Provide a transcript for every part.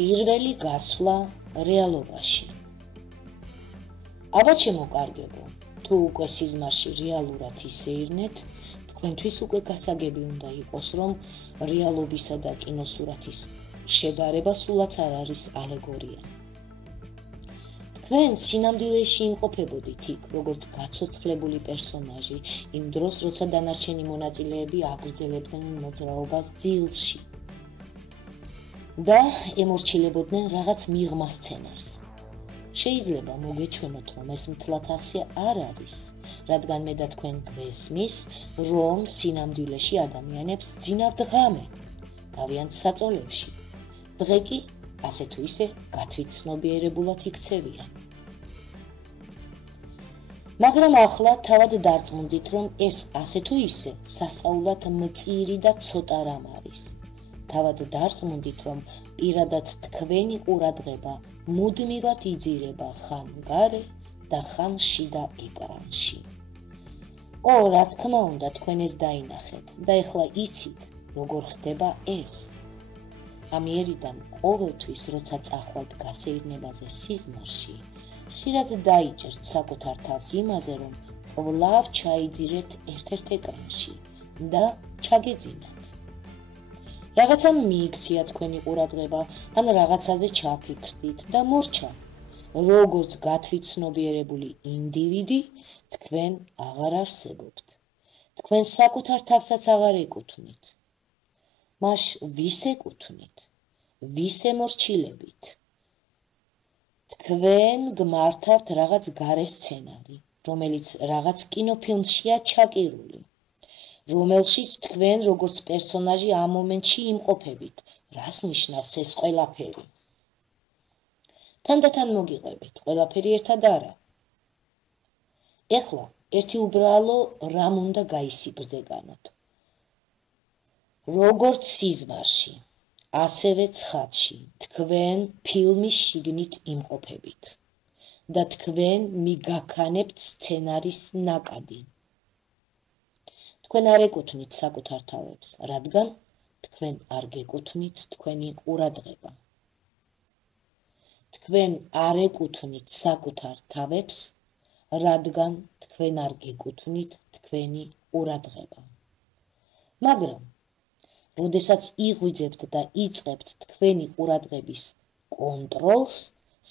პირველი გასვლა რეალობაში. აბა ჩემო კარგებო, თუ უკვე სიზმარში რეალურად ისეირნეთ, თქვენთვის უკვე გასაგები უნდა იყოს, რომ რეალობისა და კინოსურათის შედარება სულაც არ არის ალეგორია. თქვენ სინამდვილეში იმყოფებოდით იქ, როგორც გაცოცხლებული პერსონაჟი, იმ დროს, როცა დანარჩენი მონაწილეები აგრძელებდნენ მოძრაობას ძილში და ემორჩილებოდნენ რაღაც მიღმა სცენარს. შეიძლება მოგეჩვენოთ, რომ ეს მთლად ასე არ არის, რადგან მე და თქვენ გვესმის, რომ სინამდვილეში ადამიანებს ძინავთ ღამე, დავიანთ საწოლებში. დღე კი ასე თუ ისე გათვითცნობიერებულად იქცევიან. მაგრამ ახლა თავად დარწმუნდით, რომ ეს ასე თუ ისე სასწაულად მწირი და ცოტა რამ არის. თავად დარწმუნდით, რომ პირადად თქვენი ყურადღება მუდმივად იძირება ხან გარე და ხან შიდა ეკრანში. რა თქმა უნდა, თქვენ ეს დაინახეთ და ეხლა იცით, როგორ ხდება ეს. ამიერიდან ყოველთვის, როცა წახვალთ გასეირნებაზე სიზმარში, ხშირად დაიჭერთ საკუთარ თავს იმაზე, რომ კვლავ ჩაიძირეთ ერთ-ერთ ეკრანში და ჩაგეძინათ. რაღაცამ მიიქცია თქვენი ყურადღება, ან რაღაცაზე ჩაფიქრდით და მორჩა. როგორც გათვითცნობიერებული ინდივიდი, თქვენ აღარ არსებობთ. თქვენ საკუთარ თავსაც აღარ ეკუთვნით. მას ვის ეკუთვნით? ვის ემორჩილებით? თქვენ გმართავთ რაღაც გარე სცენარი, რომელიც რაღაც კინოფილმშია ჩაკირული, რომელშიც თქვენ როგორც პერსონაჟი ამ მომენტში იმყოფებით. რას ნიშნავს ეს ყველაფერი? თანდათან მოგიყვებით, ყველაფერი ერთად არა. ეხლა ერთი უბრალო რამ უნდა გაისიბრძეგანოთ. როგორც სიზმარში, ასევე ცხადში, თქვენ ფილმის შიგნით იმყოფებით და თქვენ მიგაქანებთ სცენარის ნაკადი. თქვენ არ ეკუთვნით საკუთარ თავებს, რადგან თქვენ არ გეკუთვნით თქვენი ყურადღება. თქვენ არ ეკუთვნით საკუთარ თავებს, რადგან თქვენ არ გეკუთვნით თქვენი ყურადღება. მაგრამ როდესაც იღვიძებთ და იწყებთ თქვენი ყურადღების კონტროლს,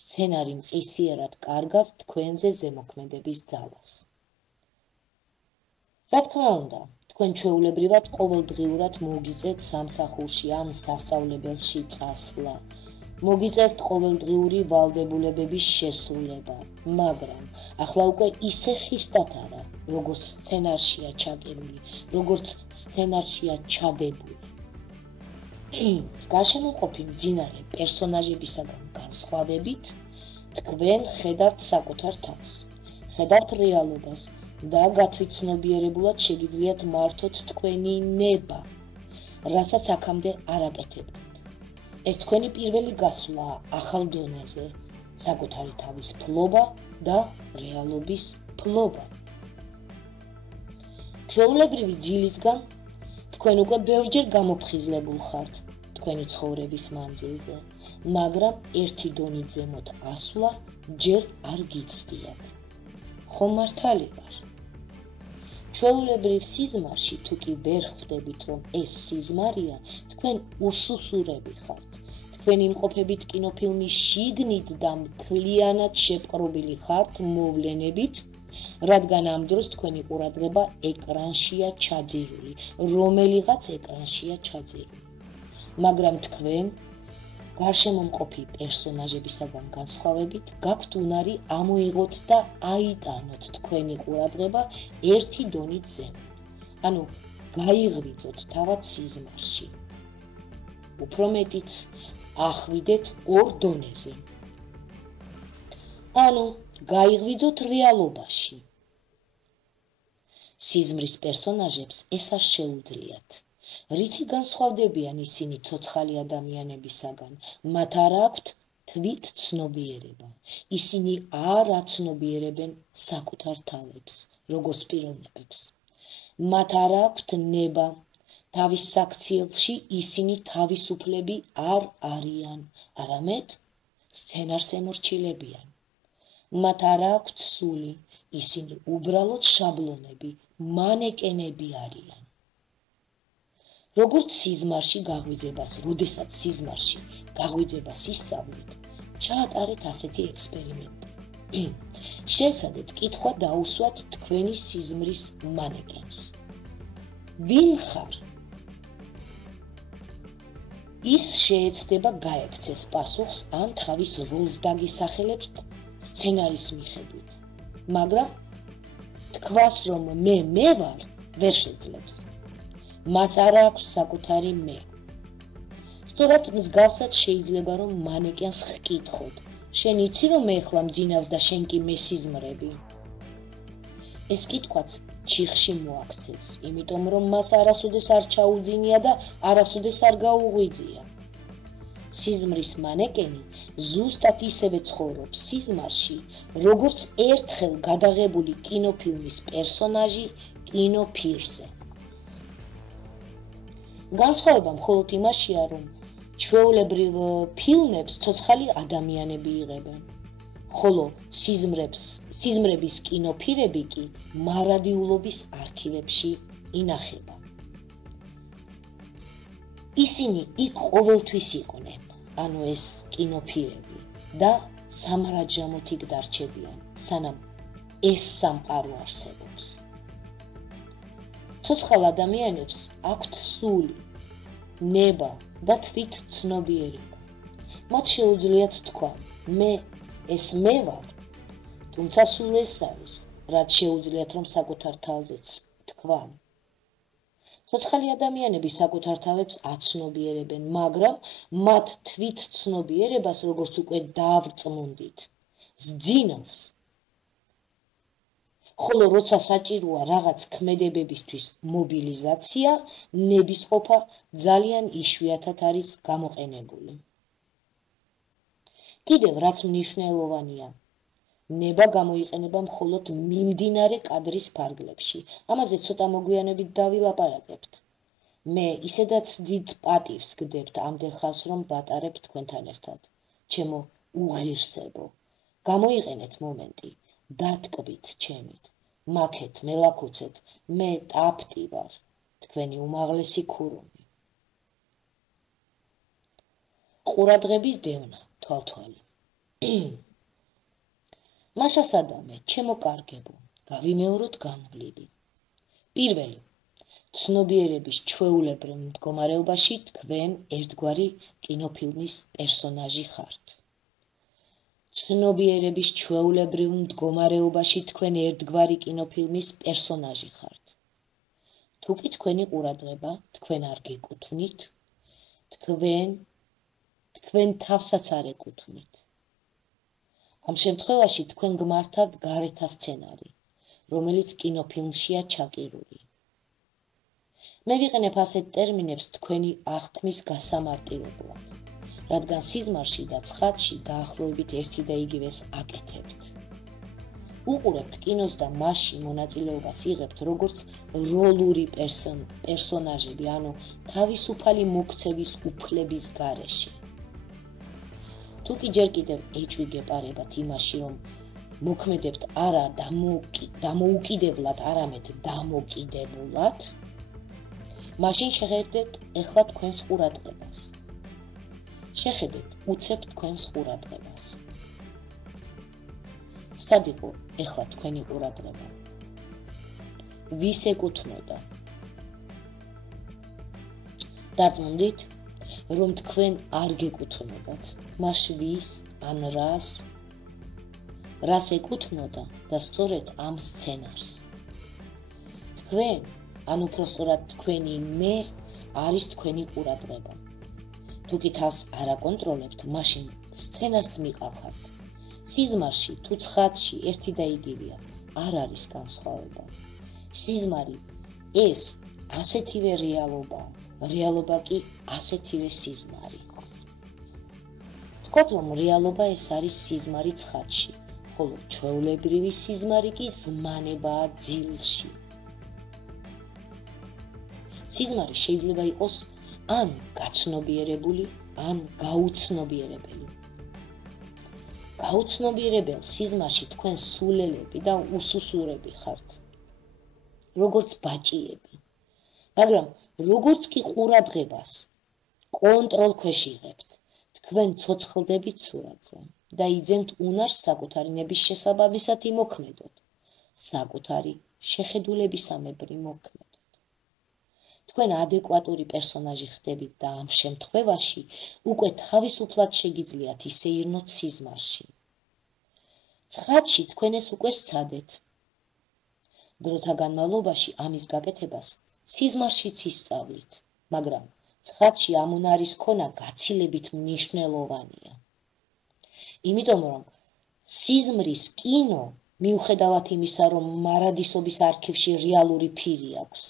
სცენარი მყისიერად კარგავს თქვენზე ზემოქმედების ძალას. რა თქმა უნდა, თქვენ ჩვეულებრივად ყოველდღიურად მოგიწევთ სამსახურში ან სასწავლებელში წასვლა. მოგიწევთ ყოველდღიური ვალდებულებების შესრულება, მაგრამ ახლა უკვე ისე ხისტად არა, როგორც სცენარშია ჩაკერული, როგორც სცენარშია ჩადებული. გარშემოყოფი მძინარე პერსონაჟებისაგან განსხვავებით, თქვენ ხედავთ საკუთარ თავს, ხედავთ რეალობას და გათვითცნობიერებულად შეგიძლიათ მართოთ თქვენი ნება, რასაც აქამდე არ აკეთებდით. ეს თქვენი პირველი გასვლაა ახალ დონეზე, საკუთარი თავის ფლობა და რეალობის ფლობა. ჩვეულებრივი ძილისგან თქვენ უკვე ბევრჯერ გამოფხიზლებულ ხართ თქვენი ცხოვრების მანძილზე, მაგრამ ერთი დონით ზემოთ ასვლა ჯერ არ გიცდიათ. ხომ მართალი ვარ? ჩვეულებრივ სიზმარში თუ კი ვერ ხვდებით, რომ ეს სიზმარია, თქვენ უსუსურები ხართ. თქვენ იმყოფებით კინოფილმის შიგნით და მთლიანად შეპყრობილი ხართ მოვლენებით, რადგან ამ დროს თქვენი ყურადღება ეკრანშია ჩაძირული, რომელიღაც ეკრანშია ჩაძირული. მაგრამ თქვენ გარშემომყოფი პერსონაჟებისაგან განსხვავებით, გაქვთ უნარი ამოიღოთ და აიტანოთ თქვენი ყურადღება ერთი დონით ზემოთ. ანუ გაიღვიძოთ თავად სიზმარში. უფრო მეტიც ახვიდეთ ორ დონეზე. ანუ გაიღვიძოთ რეალობაში. სიზმრის პერსონაჟებს ეს არ შეუძლიათ. რითი განსხვავდებიან ისინი ცოცხალი ადამიანებისაგან? მათ არ აქვთ თვითცნობიერება. ისინი არ აცნობიერებენ საკუთარ თავებს, როგორც პიროვნებებს. მათ არ აქვთ ნება, თავის საქციელში ისინი თავისუფლები არ არიან, არამედ სცენარს ემორჩილებიან. მათ არ აქვთ სული, ისინი უბრალოდ შაბლონები, მანეკენები არიან. როგორც სიზმარში გაღვიძებას, როდესაც სიზმარში გაღვიძებას ისწავლით, ჩაატარეთ ასეთი ექსპერიმენტი. შეეცადეთ კითხვა დაუსვათ თქვენი სიზმრის მანეკენს. ვინ ხარ? ის შეეცდება გაექცეს პასუხს ან თავის როლს დაგისახელებს სცენარის მიხედვით, მაგრამ თქვას რომ მე ვარ, ვერ შეძლებს. მას არ აქვს საკუთარი მე. სწორად მსგავსად შეიძლება რომ მანეკენს ჰკითხოთ, შენ იცი რომ მე ახლა მძინავს და შენ კი მე სიზმრები? ეს კითხვაც ჩიხში მოაქცევს, იმიტომ რომ მას არასოდეს არ ჩაუძინია და არასოდეს არ გაუღვიძია. სიზმრის მანეკენი ზუსტად ისევე ცხოვრობს სიზმარში, როგორც ერთხელ გადაღებული კინოფილმის პერსონაჟი კინოფირზე. განსხვავება მხოლოდ იმაშია, რომ ჩვეულებრივ ფილმებს ცოცხალი ადამიანები იღებენ, ხოლო სიზმრების კინოფირები კი მარადიულობის არქივებში ინახება. ისინი იქ ყოველთვის იყვნენ, ანუ ეს კინოფირები და სამრაჯამოთ იქ დარჩებიან, სანამ ეს სამყარო არსებობს. ცოცხალ ადამიანებს აქვთ სული, ნება და თვით ცნობიერება. მათ შეუძლიათ თქვა, ეს მე ვარ, თუმცა სულ ეს არის, რაც შეუძლიათ რომ საკუთარ თავზეც თქვან. ცოცხალი ადამიანები საკუთარ თავებს აცნობიერებენ, მაგრამ მათ თვით ცნობიერებას, როგორც უკვე დაავრწმუნდით, სძინავს. ხოლო როცა საჭიროა რაღაც ქმედებებისთვის მობილიზაცია, ნებისყოფა ძალიან იშვიათად არის გამოყენებული. კიდევ რაც მნიშვნელოვანია, ნება გამოიყენება მხოლოდ მიმდინარე კადრის ფარგლებში. ამაზე ცოტა მოგვიანებით დავილაპარაკებთ. მე ისედაც დიდ პატივს გდებთ ამდენ ხანს რომ ვატარებ თქვენთან ერთად. ჩემო უღირსებო, გამოიყენეთ მომენტი, დატკბით ჩემით, მაქეთ, მელაქუცეთ, მე ტაფტი ვარ, თქვენი უმაღლესი ქურუმი. ყურადღების დევნა, თვალთვალი. მაშა სადამე, ჩემო კარგებო, გავიმეოროთ განვლილი. პირველი, ცნობიერების ჩვეულებრივ მდგომარეობაში თქვენ ერთგვარი კინოფილმის პერსონაჟი ხართ. ცნობიერების ჩვეულებრივ მდგომარეობაში თქვენ ერთგვარი კინოფილმის პერსონაჟი ხართ. თუ კი თქვენი ყურადღება თქვენ არ გეკუთვნით, თქვენ თავსაც არ ეკუთვნით. ამ შემთხვევაში თქვენ გმართავთ გარეთა სცენარი, რომელიც კინოფილმშია ჩაკირული. მე ვიყენებ ასეთ ტერმინებს თქვენი აღთქმის გასამარტივებლად, რადგან სიზმარში და ცხადში დაახლოებით ერთი და იგივეს აკეთებთ. უყურებთ კინოს და მასში მონაწილეობას იღებთ როგორც როლური პერსონაჟები, ანუ თავისუფალი მოქცევის უფლების გარეშე. თუ კი ჯერ კიდევ ეჭვი გეპარებათ იმაში, რომ მოქმედებთ არა დამოუკიდებლად, არამედ დამოკიდებულად, მაშინ შეხედეთ ეხლა თქვენს ყურადღებას. შეხედეთ უცებ თქვენს ყურადღებას. სად იყო ეხლა თქვენი ყურადღება? ვის ეკუთვნოდა? დარწმუნდით, რომ თქვენ არ გეკუთვნოდათ, მას ვის ან რას ეკუთვნოდა და სწორედ ამ სცენარს. თქვენ, ან უпростоრად თქვენი მე არის თქვენი ყურადღება. თუ კი თავს არ აკონტროლებთ, მაშინ სცენარს მიყავხართ. სიზმარში თუ ცხადში ერთი და იგივეა, არ არის განსხვავება. სიზმარი ეს ასეთივე რეალობა კი ასეთივე სიზმარი. თქვათ რომ რეალობა ეს არის სიზმარი ცხადში, ხოლო ჩვეულებრივი სიზმარი კი ზმანებაა ძილში. სიზმარი შეიძლება იყოს ან გაცნობიერებული, ან გაუცნობიერებელი. გაუცნობიერებელ სიზმარში თქვენ სულელები და უსუსურები ხართ, როგორც ბაჭიები, მაგრამ როგორც კი ყურადღებას კონტროლ ქვეშ იღებთ, თქვენ ცოცხლდებით სურათზე და იძენთ უნარს საკუთარი ნების შესაბამისად იმოქმედოთ, საკუთარი შეხედულებისამებრი მოქმედოთ. თქვენ ადეკვატური პერსონაჟი ხდებით და ამ შემთხვევაში უკვე თავისუფლად შეგიძლიათ ისეირნოთ სიზმარში. ცხადში თქვენ ეს უკვე სცადეთ. დროთა განმავლობაში ამის გაკეთებას სიზმარშიც ისწავლით, მაგრამ ცხადში ამ უნარის ქონა გაცილებით მნიშვნელოვანია. იმიტომ რომ სიზმრის კინო, მიუხედავად იმისა, რომ მარადისობის არქივში რეალური ფირი აქვს,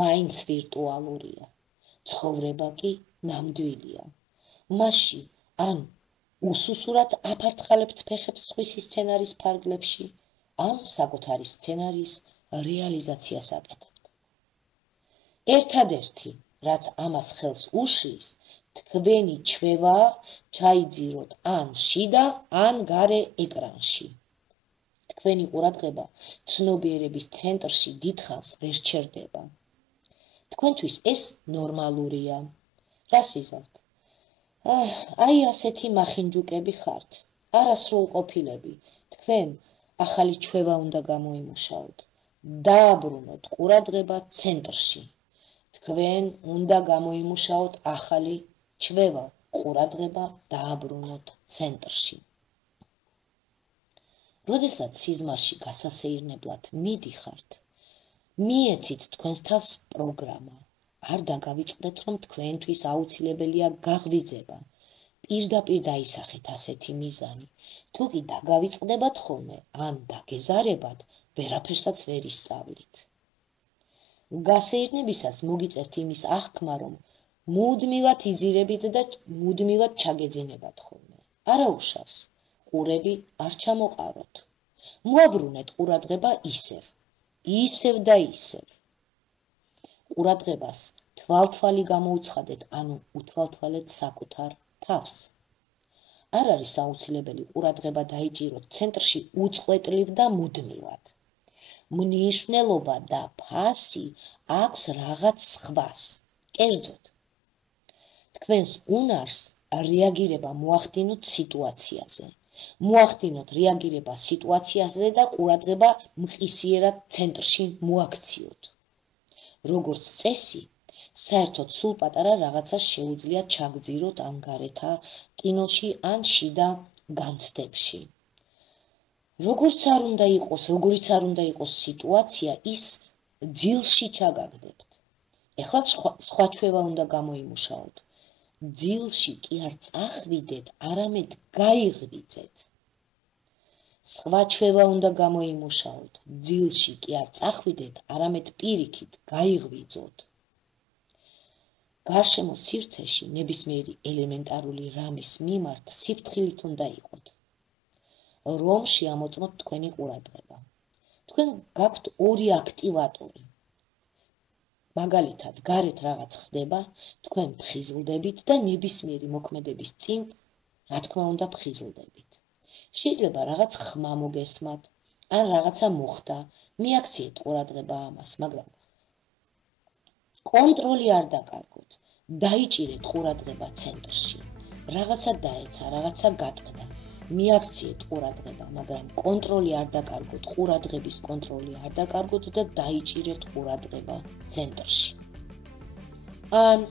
მაინც ვირტუალურია. ცხოვრება კი ნამდვილია. მასში ან უსუსურად აფართხალებთ ფეხებს სხვისი სცენარის ფარგლებში, ან საკუთარი სცენარის რეალიზაციას აკეთებთ. ერთადერთი, რაც ამას ხელს უშლის, თქვენი ჩვევა ჩაიძიროთ ან შიდა, ან გარე ეკრანში. თქვენი ყურადღება ცნობიერების ცენტრში დიდხანს ვერ ჩერდება. თქვენთვის ეს ნორმალურია. რას ვიზავთ? აი ასეთი მახინჯუკები ხართ, არასრულყოფილები. თქვენ ახალი ჩვევა უნდა გამოიმუშაოთ. დააბრუნოთ ყურადღება ცენტრში. თქვენ უნდა გამოიმუშაოთ ახალი ჩვევა, ყურადღება დააბრუნოთ ცენტრში. როდესაც სიზმარში გასასეირნებლად მიდიხართ, მიეცით თქვენს თავს პროგრამა. არ დაგავიწყდეთ, რომ თქვენთვის აუცილებელია გაღვიძება. პირდაპირ დაისახეთ ასეთი მიზანი. თუ კი დაგავიწყდებათ ხოლმე, ან დაგეზარებათ, ვერაფერსაც ვერ ისწავლით. გასეირნებისას მოგიწერთ იმის აღქმა, რომ მუდმივად იზირებით და მუდმივად ჩაგეძინებათ ხოლმე. არა უშავს, ყურები არ ჩამოყაროთ. მოაბრუნეთ ყურადღება ისევ და ისევ. ყურადღებას თვალთვალი გამოუცხადეთ, ანუ უთვალთვალეთ საკუთარ თავს. არ არის აუცილებელი ყურადღება დაიჭიროთ ცენტრში უწყვეტლივ და მუდმივად. მნიშვნელობა და ფასი აქვს რაღაც სხვას. კერძოდ, თქვენს უნარს რეაგირება მოახდინოთ სიტუაციაზე. მოახდინოთ რეაგირება სიტუაციაზე და ყურადღება მყისიერად ცენტრში მოაქციოთ. როგორც წესი, საერთოდ სულ პატარა რაღაცას შეუძლია ჩაგძიროთ ამ გარეთა კინოში ან შიდა განცდებში. როგორიც არ უნდა იყოს სიტუაცია, ის ძილში ჩაგაგდებთ. ეხლა სხვა ჩვევა უნდა გამოიმუშაოთ. ძილში კი არ წახვიდეთ, არამედ გაიღვიძეთ. სხვა ჩვევა უნდა გამოიმუშაოთ. ძილში კი არ წახვიდეთ, არამედ პირიქით გაიღვიძოთ. გარშემო სივრცეში ნებისმიერი ელემენტარული რამის მიმართ სიფრთხილით უნდა იყოთ. რომ შეამოწმოთ თქვენი ყურადღება. თქვენ გაქვთ ორი აქტივატორი. მაგალითად, გარეთ რაღაც ხდება, თქვენ ფხიზლდებით და ნებისმიერი მოქმედების წინ, რა თქმა უნდა, ფხიზლდებით. შეიძლება რაღაც ხმა მოგესმათ, ან რაღაცა მოხდა, მიაქციეთ ყურადღება ამას, მაგრამ კონტროლი არ დაკარგოთ. დაიჭირეთ ყურადღება ცენტრში. რაღაცა დაეცა, რაღაცა გატყდა. მიაქციეთ ყურადღება, მაგრამ კონტროლი არ დაკარგოთ, ყურადღების კონტროლი არ დაკარგოთ და დაიჭირეთ ყურადღება ცენტრში. ან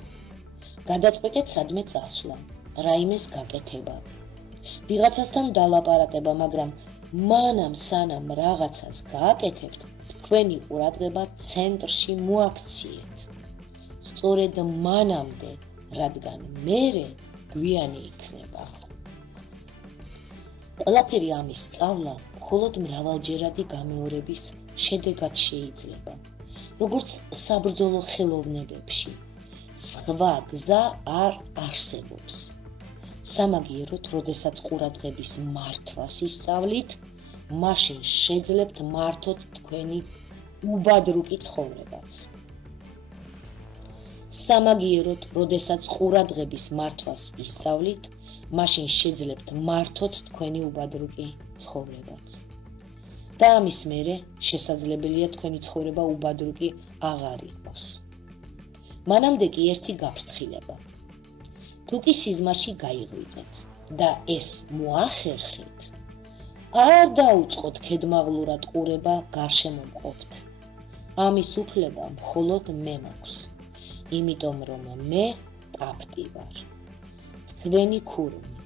გადაწყვეტეთ სადმე წასვლა, რაიმეს გაკეთება. ვიღაცასთან დალაპარაკება, მაგრამ მანამ სანამ რაღაცას გააკეთებთ, თქვენი ყურადღება ცენტრში მოაქციეთ. სწორედ მანამდე, რადგან მერე გვიანი იქნება. ყველაფერი ამის სწავლა მხოლოდ მრავალჯერადი გამეორების შედეგად შეიძლება, როგორც საბრძოლო ხელოვნებებში. სხვა გზა არ არსებობს. სამაგიეროდ, როდესაც ყურადღების მართვას ისწავლით, მაშინ შეძლებთ მართოთ თქვენი უბადრუკი ცხოვრებაც. სამაგიეროდ, როდესაც ყურადღების მართვას ისწავლით, მაშინ შეძლებთ მართოთ თქვენი უბადრუკი ცხოვრებაც. და ამის მერე შესაძლებელია თქვენი ცხოვრება უბადრუკი აღარ იყოს. მანამდე კი ერთი გაფრთხილება. თუ კი სიზმარში გაიღვიძეთ და ეს მოახერხეთ, არ დაუწყოთ ქედმაღლურად ყურება გარშემო მყოფთ. ამის უფლება მხოლოდ მე მაქვს, იმიტომ რომ მე ტაფტი ვარ. თქვენი ქურუმი,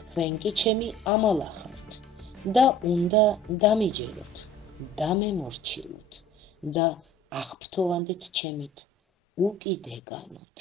თქვენ კი ჩემი ამალა ხართ და უნდა დამიჯეროთ, დამემორჩილოთ და აღფრთოვანდეთ ჩემით უკიდეგანოთ.